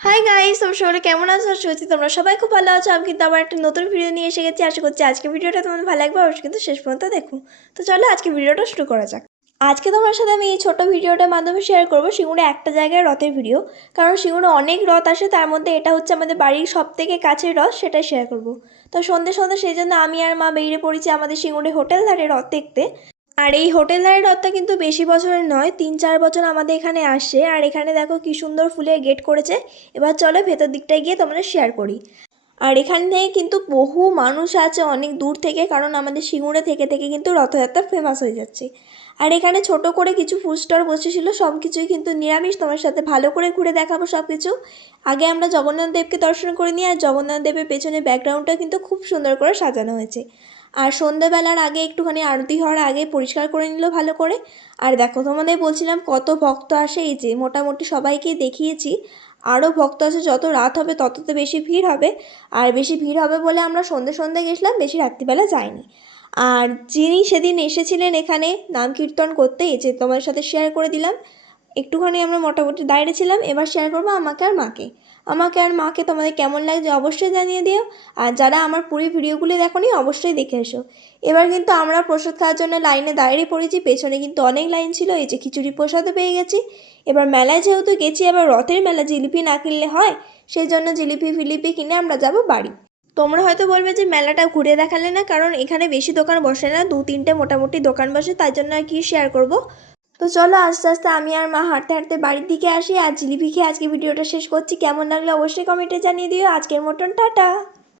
Hi guys, তোমরা সবাই কেমন আছো? আশা করছি তোমরা সবাই খুব ভালো আছো। আমি কিন্তু আবার একটা নতুন ভিডিও নিয়ে এসে গেছি। আশা করছি আজকে ভিডিওটা তোমাদের ভালো লাগবে, অবশ্যই কিন্তু শেষ পর্যন্ত দেখো। তো চলো আজকে ভিডিওটা শুরু করা যাক। আজকে তোমার সাথে আমি এই ছোট ভিডিওটার মাধ্যমে শেয়ার করবো সিঙ্গুরে একটা জায়গায় রথের ভিডিও। কারণ সিঙ্গুরে অনেক রথ আসে, তার মধ্যে এটা হচ্ছে আমাদের বাড়ির সব থেকে কাছের রথ, সেটাই শেয়ার করবো। তো সন্ধ্যে সন্ধ্যে সেই জন্য আমি আর মা বেরিয়ে পড়েছি আমাদের সিঙ্গুরে হোটেল ধারে রথ দেখতে। আর এই হোটেল ধারে রথটা কিন্তু বেশি বছরের নয়, 3-4 বছর আমাদের এখানে আসে। আর এখানে দেখো কি সুন্দর ফুলের গেট করেছে। এবার চলো ভেতর দিকটায় গিয়ে তোমরা শেয়ার করি। আর এখান থেকে কিন্তু বহু মানুষ আছে অনেক দূর থেকে, কারণ আমাদের সিঙ্গুরে থেকে থেকে কিন্তু রথযাত্রা ফেমাস হয়ে যাচ্ছে। আর এখানে ছোট করে কিছু ফুড স্টল বসেছিল, সব কিছুই কিন্তু নিরামিষ। তোমার সাথে ভালো করে ঘুরে দেখাবো সব কিছু। আগে আমরা জগন্নাথ দেবকে দর্শন করে নিই। আর জগন্নাথ দেবের পেছনে ব্যাকগ্রাউন্ডটা কিন্তু খুব সুন্দর করে সাজানো হয়েছে। আর সন্ধ্যাবেলার আগে একটুখানি আরতি হওয়ার আগে পরিষ্কার করে নিল ভালো করে। আর দেখো তোমাদের বলছিলাম কত ভক্ত আসে, এই যে মোটামুটি সবাইকে দেখিয়েছি। আরও ভক্ত আছে, যত রাত হবে তত তো বেশি ভিড় হবে। আর বেশি ভিড় হবে বলে আমরা সন্ধ্যে সন্ধ্যে গেছিলাম, বেশি রাত্রিবেলা যাইনি। আর যিনি সেদিন এসেছিলেন এখানে নাম কীর্তন করতে, এই যে তোমার সাথে শেয়ার করে দিলাম। একটুখানি আমরা মোটামুটি দাঁড়িয়ে ছিলাম। এবার শেয়ার করবো আমাকে আর মাকে তোমাদের কেমন লাগছে অবশ্যই জানিয়ে দিও। আর যারা আমার পুরো ভিডিওগুলি দেখোনি অবশ্যই দেখে এসো। এবার কিন্তু আমরা প্রসাদ খাওয়ার জন্য লাইনে দাঁড়িয়ে পড়েছি। পেছনে কিন্তু অনেক লাইন ছিল। এই যে খিচুড়ি প্রসাদও পেয়ে গেছি। এবার মেলায় যেহেতু গেছি, এবার রথের মেলা, জিলিপি না কিনলে হয়। সেই জন্য জিলিপি ফিলিপি কিনে আমরা যাব বাড়ি। তোমরা হয়তো বলবে যে মেলাটা ঘুরে দেখালে না, কারণ এখানে বেশি দোকান বসে না, 2-3টে মোটামুটি দোকান বসে, তাই জন্য আর কি শেয়ার করব। তো চলো আস্তে আস্তে আমি আর মা হাঁটতে হাঁটতে বাড়ির দিকে আসি। আর জিলিপি খেয়ে আজকে ভিডিওটা শেষ করছি। কেমন লাগলো অবশ্যই কমেন্টে জানিয়ে দিও। আজকের মতন টাটা।